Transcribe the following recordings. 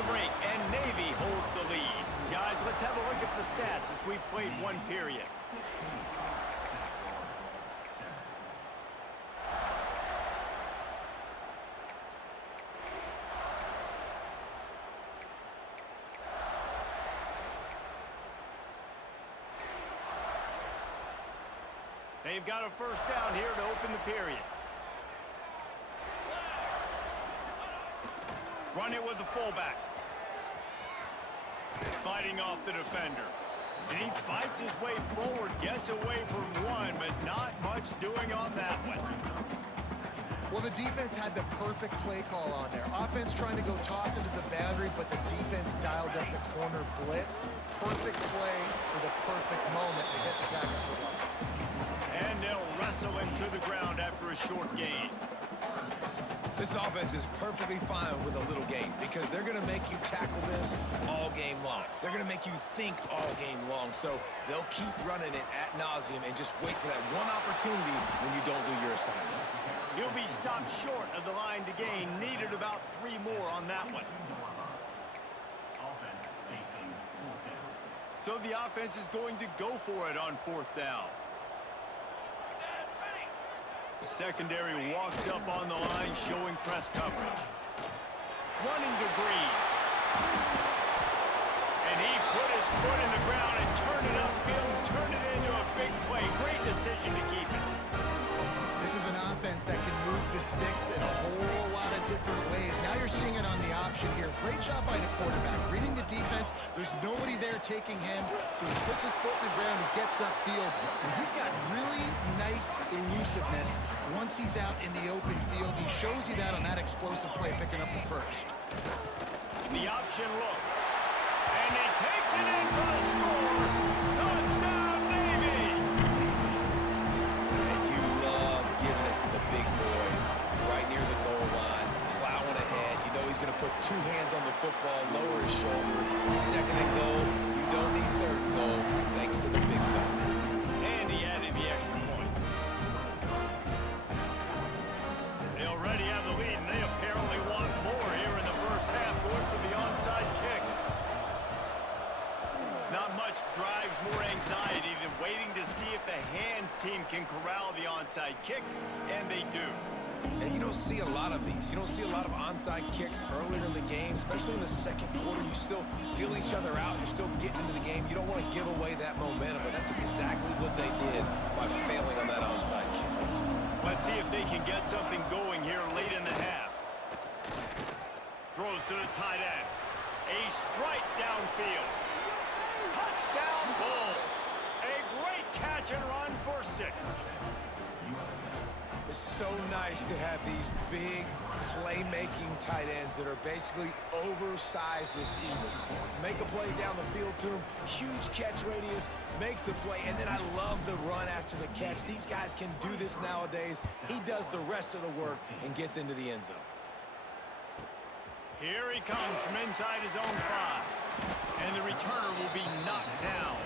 the break, and Navy holds the lead. Guys, let's have a look at the stats as we've played one period. They've got a first down here to open the period. Run it with the fullback. Fighting off the defender. And he fights his way forward, gets away from one, but not much doing on that one. Well, the defense had the perfect play call on there. Offense trying to go toss into the boundary, but the defense dialed up the corner blitz. Perfect play for the perfect moment to hit the tackle for loss. And they'll wrestle him to the ground after a short gain. This offense is perfectly fine with a little gain because they're going to make you tackle this all game long. They're going to make you think all game long, so they'll keep running it ad nauseum and just wait for that one opportunity when you don't do your assignment. He'll be stopped short of the line to gain. Needed about 3 more on that one. So the offense is going to go for it on 4th down. The secondary walks up on the line, showing press coverage. Running to Green. And he put his foot in the ground and turned it upfield and turned it into a big play. Great decision to keep it. This is an offense that can move the sticks in a whole lot of different ways. Now you're seeing it on the option here. Great job by the quarterback. Reading the defense, there's nobody there taking him, so he puts his foot in the ground and gets upfield. And he's got really nice elusiveness once he's out in the open field. He shows you that on that explosive play, picking up the first. The option look. And he takes it in for the score. Touchdown, Navy! And you love giving it to the big boy right near the goal line, plowing ahead. You know he's going to put 2 hands on the football, lower his shoulder. 2nd and goal. You don't need 3rd and goal, thanks to the big fella. And he added the extra point. They already have the lead, and they apparently want more here in the first half, going for the onside kick. Not much drives more anxiety than waiting to see if the hands team can corral the onside kick, and they do. And you don't see a lot of these. You don't see a lot of onside kicks earlier in the game, especially in the 2nd quarter. You still feel each other out. You're still getting into the game. You don't want to give away that momentum, but that's exactly what they did by failing on that onside kick. Let's see if they can get something going here late in the half. Throws to the tight end. A strike downfield. Touchdown Bulls. A great catch and run for 6. It's so nice to have these big playmaking tight ends that are basically oversized receivers. Make a play down the field to him, huge catch radius, makes the play, and then I love the run after the catch. These guys can do this nowadays. He does the rest of the work and gets into the end zone. Here he comes from inside his own 5. And the returner will be knocked down.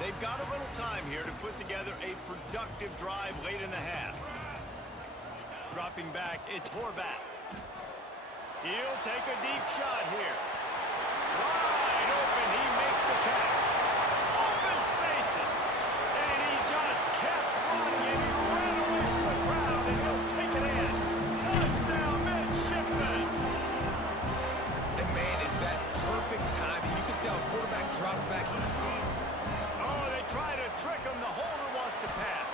They've got a little time here to put together a productive drive late in the half. Dropping back, it's Horvat. He'll take a deep shot here. Wide open, he makes the catch. Open spaces. And he just kept running, and he ran away from the crowd, and he'll take it in. Touchdown, midshipman. And man, is that perfect timing. You can tell quarterback drops back, he sees. Oh, they try to trick him. The holder wants to pass.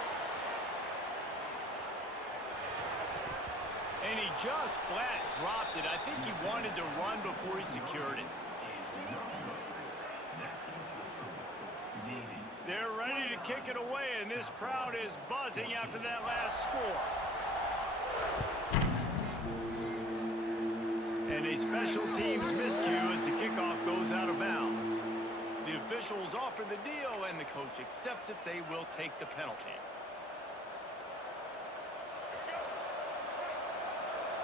And he just flat dropped it. I think he wanted to run before he secured it. They're ready to kick it away, and this crowd is buzzing after that last score. And a special teams miscue as the kickoff goes out of bounds. The officials offer the deal, and the coach accepts it. They will take the penalty.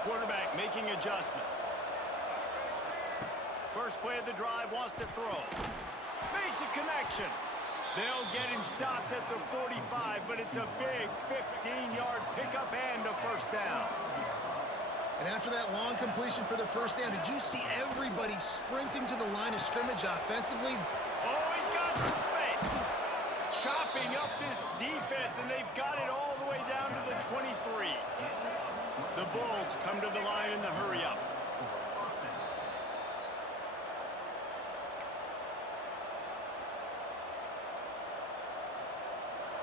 Quarterback making adjustments. First play of the drive, wants to throw. Makes a connection. They'll get him stopped at the 45, but it's a big 15-yard pickup and a first down. And after that long completion for the first down, did you see everybody sprinting to the line of scrimmage offensively? Oh, he's got some space. Chopping up this defense, and they've got it all the way down to the 23. The Bulls come to the line in the hurry-up.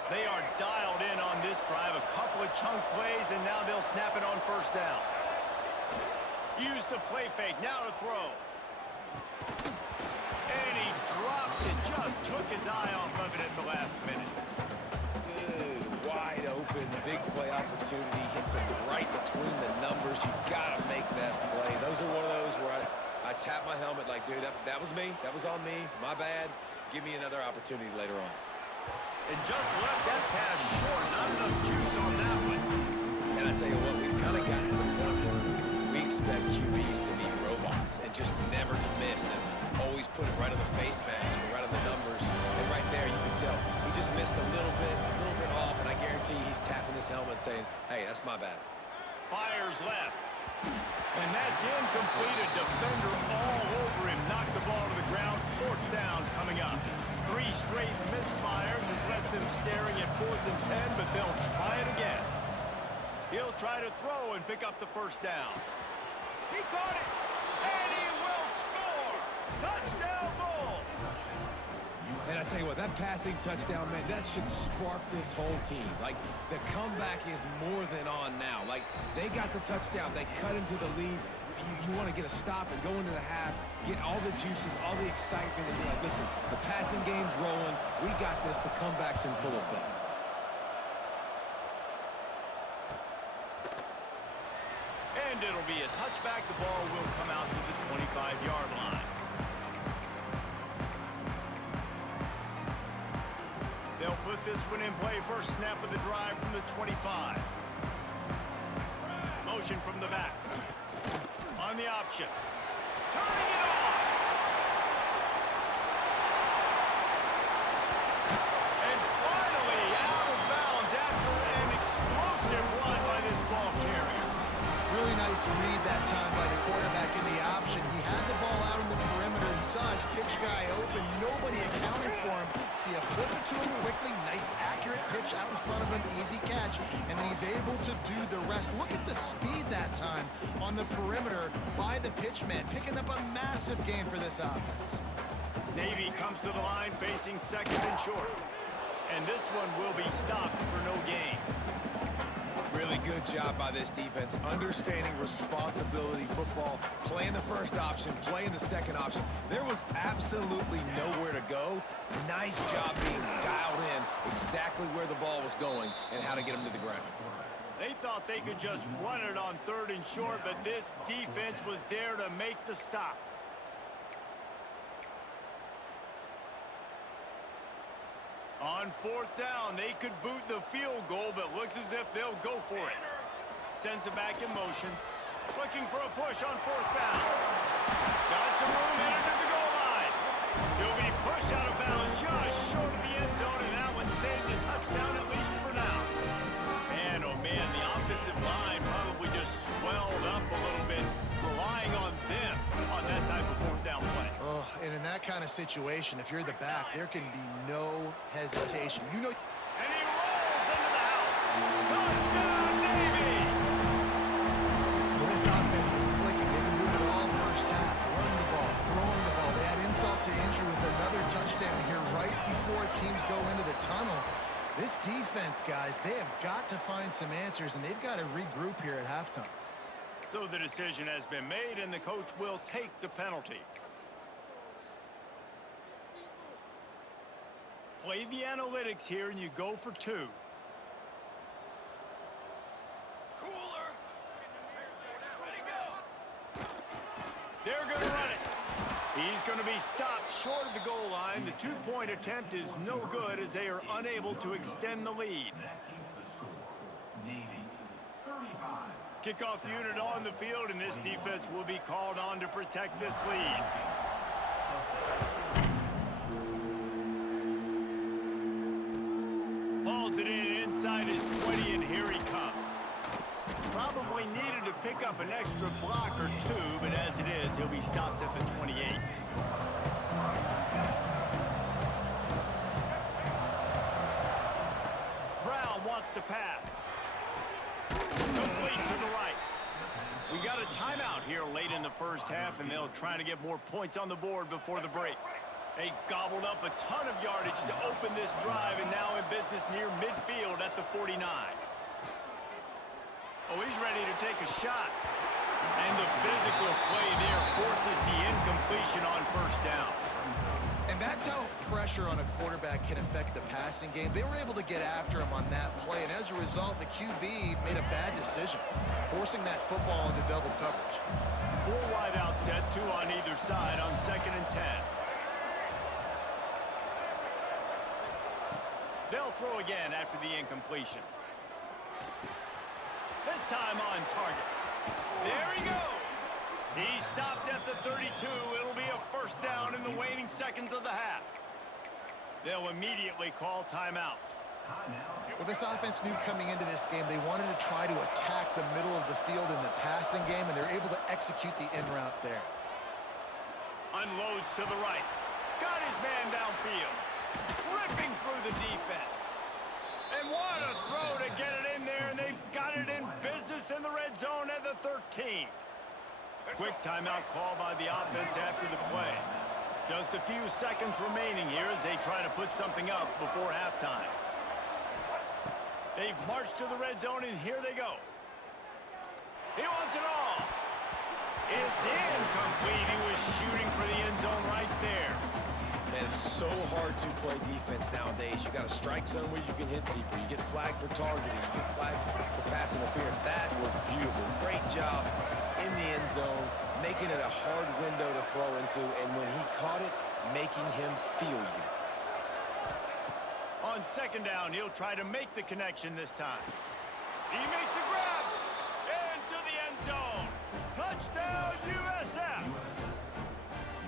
They are dialed in on this drive. A couple of chunk plays, and now they'll snap it on first down. Use the play fake, now to throw. And he drops it, just took his eye off of it at the last minute. Good, wide open, big play opportunity. Hits him right between the numbers. You gotta make that play. Those are one of those where I tap my helmet like, dude, that was me. That was on me. My bad. Give me another opportunity later on. And just left that pass short. Not enough juice on that one. And I tell you what, we've kind of gotten to the point where we expect QBs to be robots and just never to miss and always put it right on the face mask or right on the numbers. And right there, you can tell he just missed a little bit off, and I guarantee he's tapping his helmet saying, hey, that's my bad. Fires left. And that's incomplete. A defender all over him. Knocked the ball to the ground. Fourth down coming up. 3 straight misfires has left them staring at 4th and 10, but they'll try it again. He'll try to throw and pick up the first down. He caught it, and he will score! Touchdown, Bulls! And I tell you what, that passing touchdown, man, that should spark this whole team. Like, the comeback is more than on now. Like, they got the touchdown. They cut into the lead. You want to get a stop and go into the half, get all the juices, all the excitement, and be like, listen, the passing game's rolling. We got this. The comeback's in full effect. And it'll be a touchback. The ball will come out to the 25-yard line. They'll put this one in play. First snap of the drive from the 25. Motion from the back. On the option. Turning it on! And finally out of bounds after an explosive run by this ball carrier. Really nice read that time by the quarterback in the option. He had the ball out in the perimeter. He saw his pitch guy open. Nobody accounted for him. So you flip it to him quickly. Nice, accurate pitch out in front of him. Easy catch. And then he's able to do the rest. Look at the speed that time on the perimeter by the pitchman. Picking up a massive gain for this offense. Navy comes to the line facing second and short. And this one will be stopped for no gain. Really good job by this defense, understanding responsibility football, playing the first option, playing the second option. There was absolutely nowhere to go. Nice job being dialed in exactly where the ball was going and how to get him to the ground. They thought they could just run it on third and short, but this defense was there to make the stop. On fourth down, they could boot the field goal, but looks as if they'll go for it. Sends it back in motion. Looking for a push on fourth down. Got some room headed to the goal line. He'll be pushed out of bounds just short of the end zone, and that one saved the touchdown at least for now. Man, oh man, the offensive line probably just swelled up a little bit, relying on them on that type of fourth down play. Oh, and in that kind of situation, if you're the back, there can be no hesitation. You know. And he rolls into the house. Touchdown, Navy! Well, this offense is clicking. They've been doing it all first half. Running the ball, throwing the ball. They had insult to injury with another touchdown here right before teams go into the tunnel. This defense, guys, they have got to find some answers, and they've got to regroup here at halftime. So the decision has been made, and the coach will take the penalty. Play the analytics here, and you go for 2. They're going to run it. He's going to be stopped short of the goal line. The 2-point attempt is no good as they are unable to extend the lead. Navy 35, Kickoff unit on the field, and this defense will be called on to protect this lead. Hauls it in inside his 20, and here he comes. Probably needed to pick up an extra block or two, but as it is, he'll be stopped at the 28. Brown wants to pass. Complete to the right. We got a timeout here late in the first half, and they'll try to get more points on the board before the break. They gobbled up a ton of yardage to open this drive, and now in business near midfield at the 49. Oh, he's ready to take a shot. And the physical play there forces the incompletion on first down. And that's how pressure on a quarterback can affect the passing game. They were able to get after him on that play, and as a result, the QB made a bad decision, forcing that football into double coverage. 4 wide out set, 2 on either side on 2nd and 10. They'll throw again after the incompletion. This time on target. There he goes. He stopped at the 32. It'll be a first down in the waning seconds of the half. They'll immediately call timeout. Well, this offense knew coming into this game they wanted to try to attack the middle of the field in the passing game, and they're able to execute the in route there. Unloads to the right. Got his man downfield. Ripping through the defense. And what a throw to get it in there, and they've got it in business in the red zone at the 13. Quick timeout call by the offense after the play. Just a few seconds remaining here as they try to put something up before halftime. They've marched to the red zone, and here they go. He wants it all. It's incomplete. He was shooting for the end zone right there. Man, it's so hard to play defense nowadays. You got a strike zone where you can hit people. You get flagged for targeting. You get flagged for pass interference. That was beautiful. Great job in the end zone, making it a hard window to throw into, and when he caught it, making him feel you. On 2nd down, he'll try to make the connection this time. He makes a grab into the end zone. Touchdown, USF.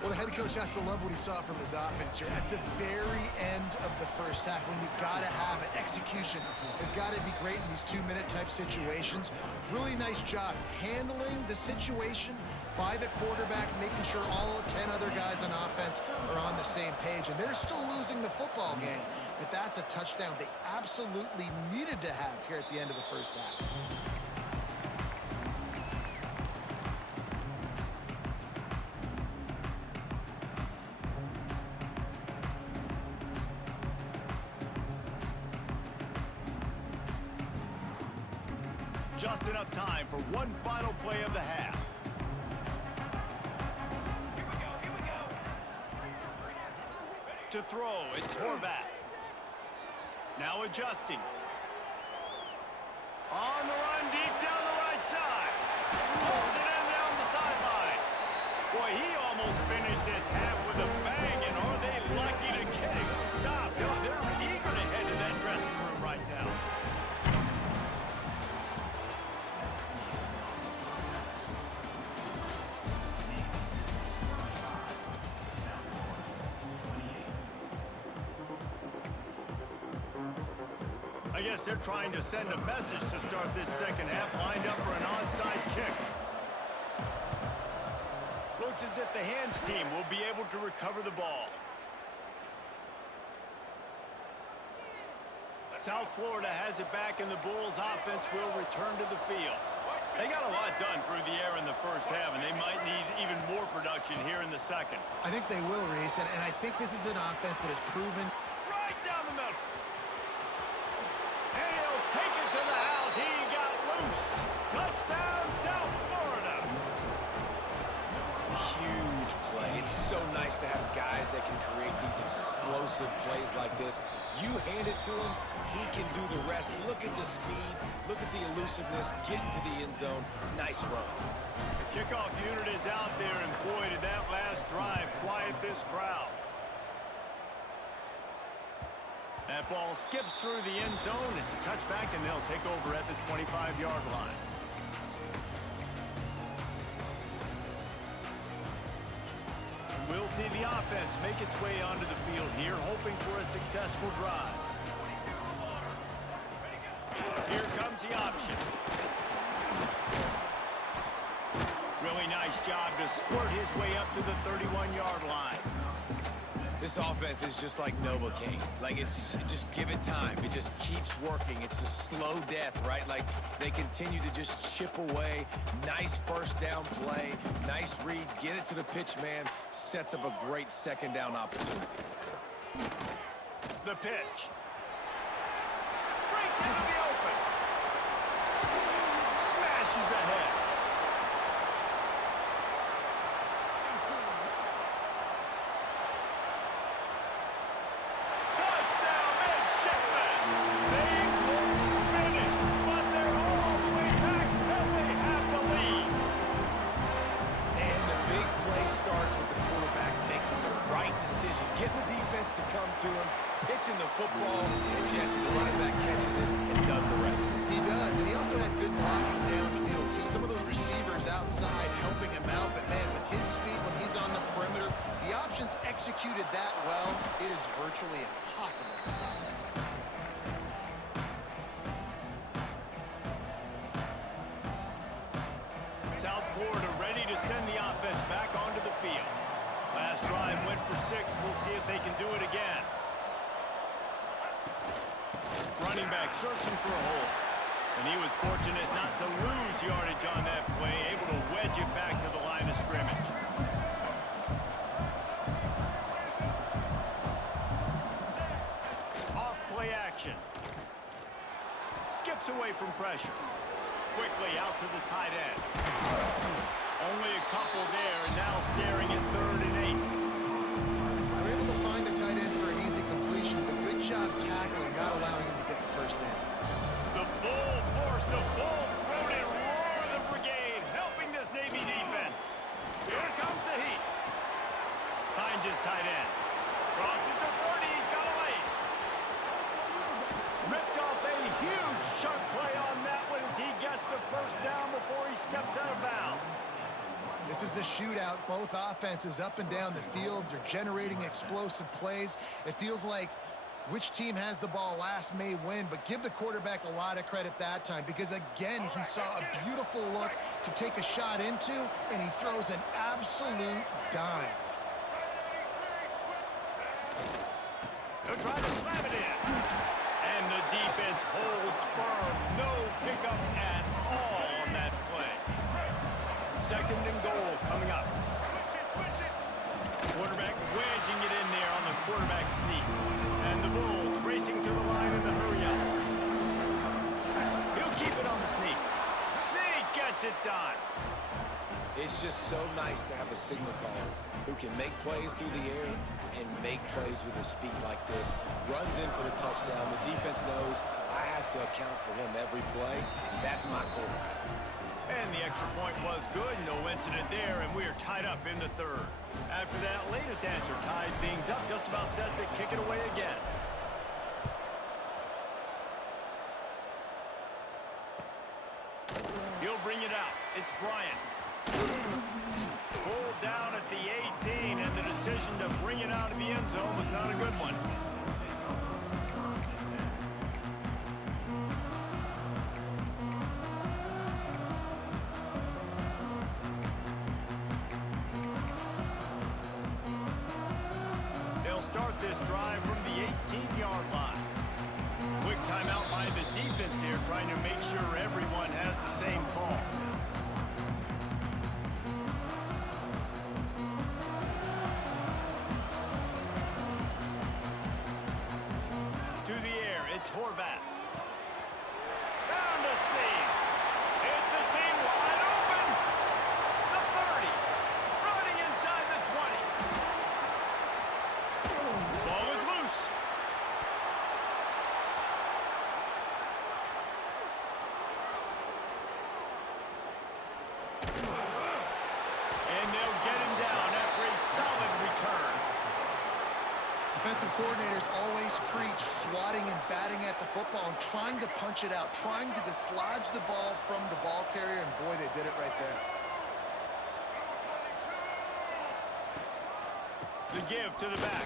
Well, the head coach has to love what he saw from his offense here. At the very end of the first half, when you got to have it, execution has got to be great in these 2-minute type situations. Really nice job handling the situation by the quarterback, making sure all 10 other guys on offense are on the same page. And they're still losing the football game, but that's a touchdown they absolutely needed to have here at the end of the first half. Just enough time for one final play of the half. Here we go. To throw, it's Horvat. Now adjusting. On the run, deep down the right side. Pulls it in down the sideline. Boy, he almost finished his half with a bang, and are they lucky to get him stopped? They're eager to head to that dressing room right now. I guess they're trying to send a message to start this second half, lined up for an onside kick. Looks as if the hands team will be able to recover the ball. South Florida has it back, and the Bulls offense will return to the field. They got a lot done through the air in the first half, and they might need even more production here in the second. I think they will, Reese, and I think this is an offense that has proven. Right down the middle. And he'll take it to the house. He got loose. Touchdown, South Florida. Huge play. It's so nice to have guys that can create these explosive plays like this. You hand it to him, he can do the rest. Look at the speed. Look at the elusiveness. Get into the end zone. Nice run. The kickoff unit is out there, and boy, did that last drive quiet this crowd. That ball skips through the end zone. It's a touchback, and they'll take over at the 25-yard line. We'll see the offense make its way onto the field here, hoping for a successful drive. Here comes the option. Really nice job to squirt his way up to the 31-yard line. This offense is just like Novocaine. Like, it's just give it time. It just keeps working. It's a slow death, right? Like, they continue to just chip away. Nice first down play. Nice read. Get it to the pitch man. Sets up a great second down opportunity. The pitch. Breaks into the open. Smashes ahead. To him, pitching the football, and Jesse, the running back, catches it and does the rest. He does, and he also had good blocking downfield, too. Some of those receivers outside helping him out, but, man, with his speed when he's on the perimeter, the options executed that well, it is virtually impossible to stop. South Florida ready to send the offense back onto the field. Last drive went for 6. We'll see if they can do it again. Running back searching for a hole. And he was fortunate not to lose yardage on that play, able to wedge it back to the line of scrimmage. Off play action. Skips away from pressure. Quickly out to the tight end. Only a couple there, and now staring at 3rd and 8. They're able to find the tight end for an easy completion, but good job tackling, not allowing him to get the first down. The full force, the full-throated roar of the brigade, helping this Navy defense. Here comes the heat. Finds his tight end. Crosses the 30, he's got a lane. Ripped off a huge chunk play on that one as he gets the first down before he steps out of bounds. This is a shootout. Both offenses up and down the field. They're generating explosive plays. It feels like which team has the ball last may win, but give the quarterback a lot of credit that time because, again, he saw a beautiful look to take a shot into, and he throws an absolute dime. He'll try to slam it in. And the defense holds firm. No pickup at all on that play. 2nd and goal coming up. Quarterback wedging it in there on the quarterback sneak. And the Bulls racing to the line in the hurry up. He'll keep it on the sneak. Sneak gets it done. It's just so nice to have a signal caller who can make plays through the air and make plays with his feet like this. Runs in for the touchdown. The defense knows I have to account for him every play. That's my quarterback. And the extra point was good. No incident there, and we are tied up in the 3rd. After that latest answer tied things up, just about set to kick it away again. He'll bring it out. It's Bryant. Pulled down at the 18, and the decision to bring it out of the end zone was not a good one. They'll start this drive from the 18-yard line. Quick timeout by the defense here, trying to make sure everyone has the same call. To the air, it's Horvat. Found a seam. It's a seam wide open. The 30. Running inside the 20. Ball is loose. And they'll get him down after a solid return. Defensive coordinators always preach swatting and batting at the football and trying to punch it out, trying to dislodge the ball from the ball carrier, and boy, they did it right there. The give to the back.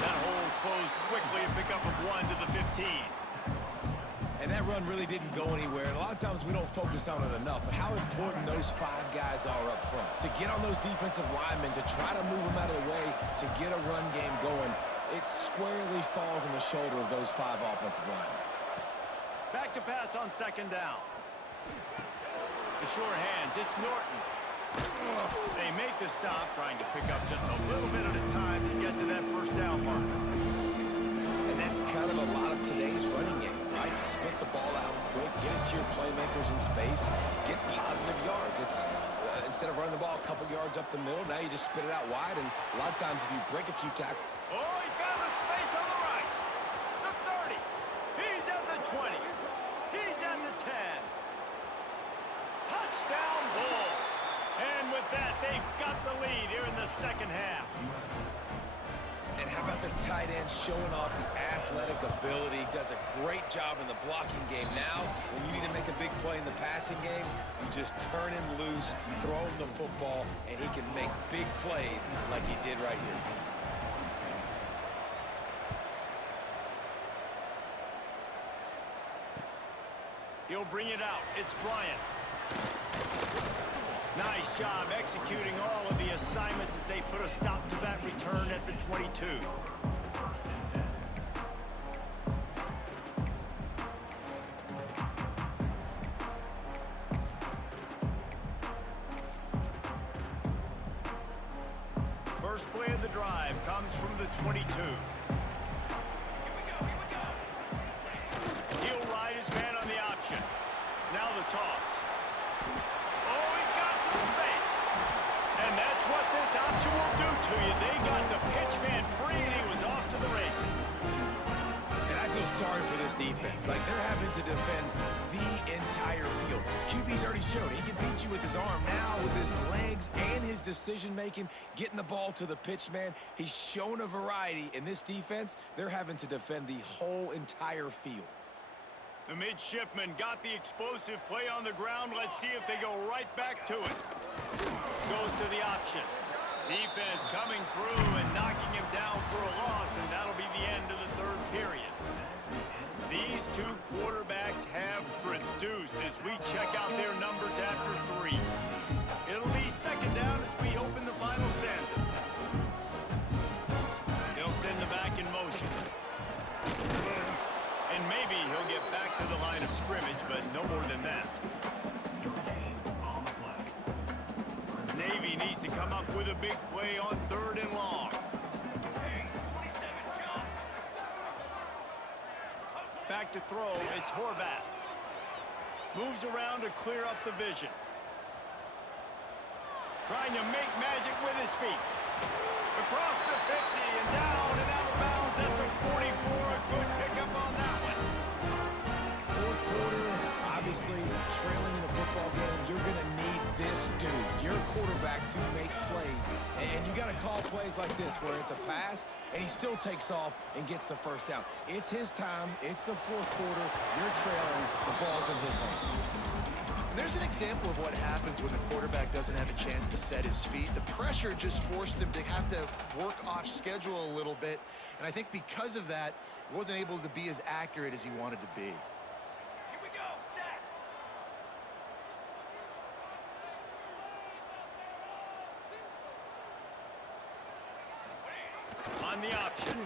That hole closed quickly, a pickup of 1 to the 15. And that run really didn't go anywhere. And a lot of times we don't focus on it enough, but how important those 5 guys are up front. To get on those defensive linemen, to try to move them out of the way, to get a run game going, it squarely falls on the shoulder of those 5 offensive linemen. Back to pass on 2nd down. The sure hands, it's Norton. They make the stop, trying to pick up just a little bit at a time to get to that 1st down marker. And that's kind of a lot of today's running game, right? Spit the ball out quick, get it to your playmakers in space, get positive yards. It's instead of running the ball a couple yards up the middle, now you just spit it out wide, and a lot of times if you break a few tackles. Oh, he found a space on the right. The 30. He's at the 20. He's at the 10. Touchdown Bulls. And with that, they've got the lead here in the 2nd half. And how about the tight end showing off the athletic ability? Does a great job in the blocking game. Now, when you need to make a big play in the passing game, you just turn him loose, throw him the football, and he can make big plays like he did right here. He'll bring it out. It's Bryant. Nice job executing all of the assignments as they put a stop to that return at the 22. First play of the drive comes from the 22. He'll ride his man on the option. Now the toss. Oh, he's got some space. And that's what this option will do to you. They got the pitch man free, and he was off to the races. And I feel sorry for this defense. Like, they're having to defend the entire field. QB's already showed he can beat you with his arm. Now, with his legs and his decision-making, getting the ball to the pitch man, he's shown a variety. In this defense, they're having to defend the whole entire field. The midshipman got the explosive play on the ground. Let's see if they go right back to it. Goes to the option. Defense coming through and knocking him down for a loss, and that'll be the end of the 3rd period. These 2 quarterbacks have produced as we check out their numbers after 3. It'll be 2nd down as we open the final stanza. They'll send the back in motion. And maybe he'll get back to the line of scrimmage, but no more than that. Navy needs to come up with a big play on 3rd and long. Back to throw, it's Horvat. Moves around to clear up the vision. Trying to make magic with his feet. Across the 50 and down and out of bounds at the 44. A good pickup on that one. 4th quarter, obviously trailing in a football game, you're going to need this dude, your quarterback, to make plays. And you got to call plays like this where it's a pass and he still takes off and gets the 1st down. It's his time. It's the 4th quarter. You're trailing. The ball's in his hands. There's an example of what happens when the quarterback doesn't have a chance to set his feet. The pressure just forced him to have to work off schedule a little bit. And I think because of that, he wasn't able to be as accurate as he wanted to be. Here we go, set. On the option.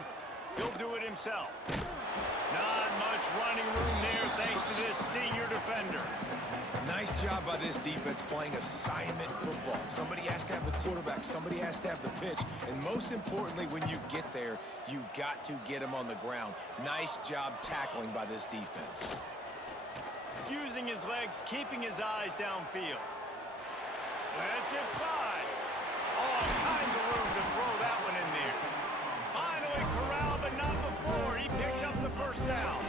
He'll do it himself. Not much running room there thanks to this senior defender. Nice job by this defense playing assignment football. Somebody has to have the quarterback. Somebody has to have the pitch. And most importantly, when you get there, you got to get him on the ground. Nice job tackling by this defense. Using his legs, keeping his eyes downfield. Let's it fly. All kinds of room to throw that one in there. Finally corralled, but not before. He picks up the 1st down.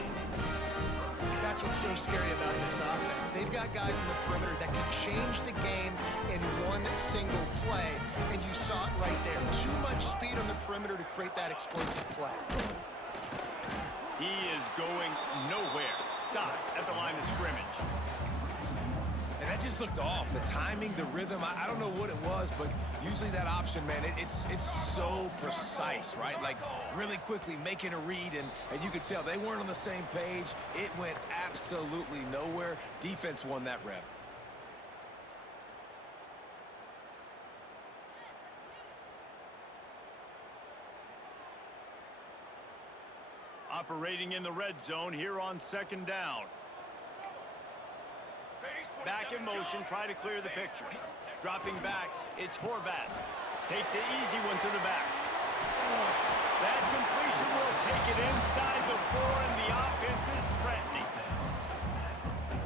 That's what's so scary about this offense. They've got guys in the perimeter that can change the game in one single play. And you saw it right there. Too much speed on the perimeter to create that explosive play. He is going nowhere. Stop at the line of scrimmage. And that just just looked off. The timing, the rhythm, I don't know what it was, but usually that option, man, it's so precise, right? Like really quickly making a read, and you could tell they weren't on the same page. It went absolutely nowhere. Defense won that rep. Operating in the red zone here on 2nd down. Back in motion, try to clear the picture. Dropping back, it's Horvath. Takes the easy one to the back. That completion will take it inside the 4, and the offense is threatening.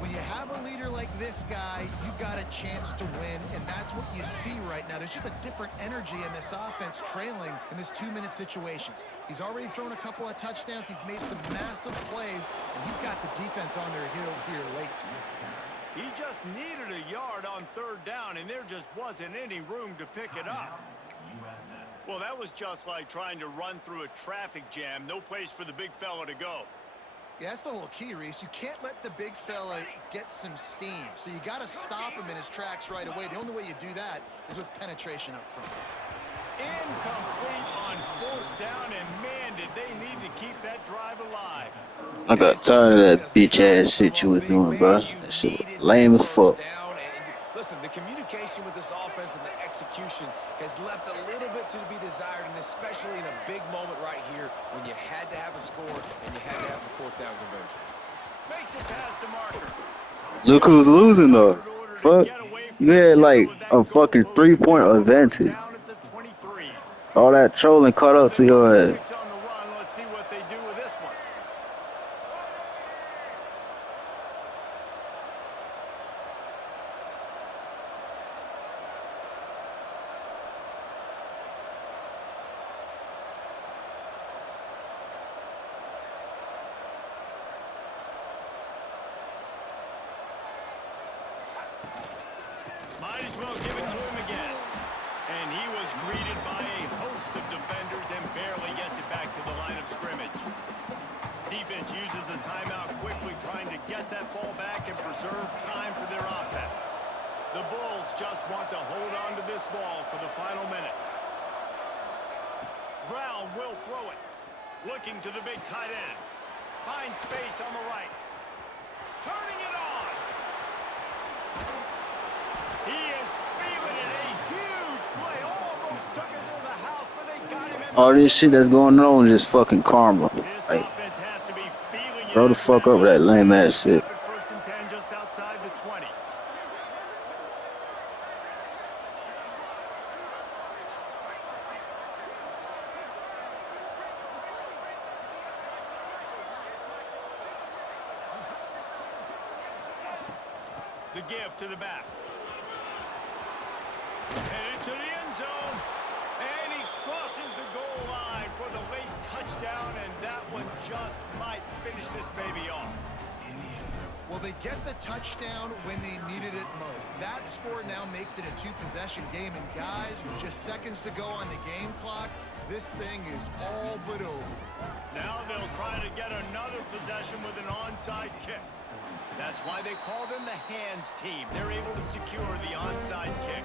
When you have a leader like this guy, you've got a chance to win, and that's what you see right now. There's just a different energy in this offense trailing in this 2-minute situations. He's already thrown a couple of touchdowns. He's made some massive plays, and he's got the defense on their heels here late. He just needed a yard on 3rd down, and there just wasn't any room to pick it up. Well, that was just like trying to run through a traffic jam. No place for the big fella to go. Yeah, that's the whole key, Reese. You can't let the big fella get some steam. So you got to stop him in his tracks right away. The only way you do that is with penetration up front. Incomplete on 4th down, and man, did they need to keep that drive alive. I got tired of that bitch ass shit you was doing, bro. That shit was lame as fuck. Listen, the communication with this offense and the execution has left a little bit to be desired, and especially in a big moment right here when you had to have a score and you had to have the 4th down conversion. Makes it past the marker. Look who's losing though. Fuck. You had like a fucking 3-point advantage. Down at the 23. All that trolling caught up to your ass. Six on the run. Let's see what they do with this one. Might as well give it to him again. And he was greeted by a host of defenders and barely gets it back to the line of scrimmage. Defense uses a timeout quickly, trying to get that ball back and preserve time for their offense. The Bulls just want to hold on to this ball for the final minute. Brown will throw it. Looking to the big tight end. Finds space on the right. Turning it on. He is feeling it. A huge play. Almost took it to the house, but they got him in. All this shit that's going on is just fucking karma. This Like, offense has to be feeling it. grow the fuck up with that lame ass shit. 1st and 10 just outside the 20. The give to the back. Headed to the end zone. And he crosses the goal line for the late touchdown, and that one just might finish this baby off. Well, they get the touchdown when they needed it most. That score now makes it a 2-possession game, and guys, with just seconds to go on the game clock, this thing is all but over. Now they'll try to get another possession with an onside kick. That's why they call them the hands team. They're able to secure the onside kick.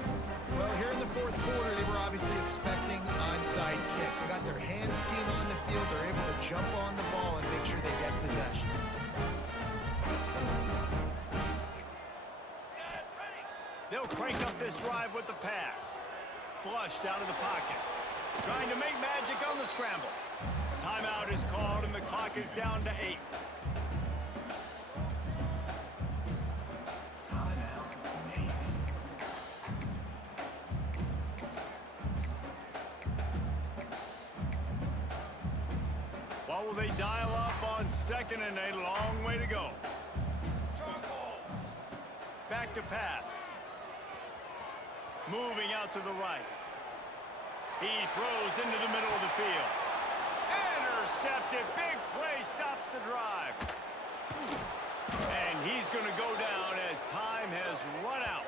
Well, here in the 4th quarter, they were obviously expecting onside kick. They got their hands team on the field. They're able to jump on the ball and make sure they get possession. They'll crank up this drive with the pass. Flushed out of the pocket. Trying to make magic on the scramble. Timeout is called, and the clock is down to 8. What will they dial up on 2nd and a long way to go? Back to pass. Moving out to the right. He throws into the middle of the field. Intercepted. Big play stops the drive. And he's going to go down as time has run out.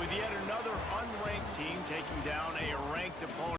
With yet another unranked team taking down a ranked opponent.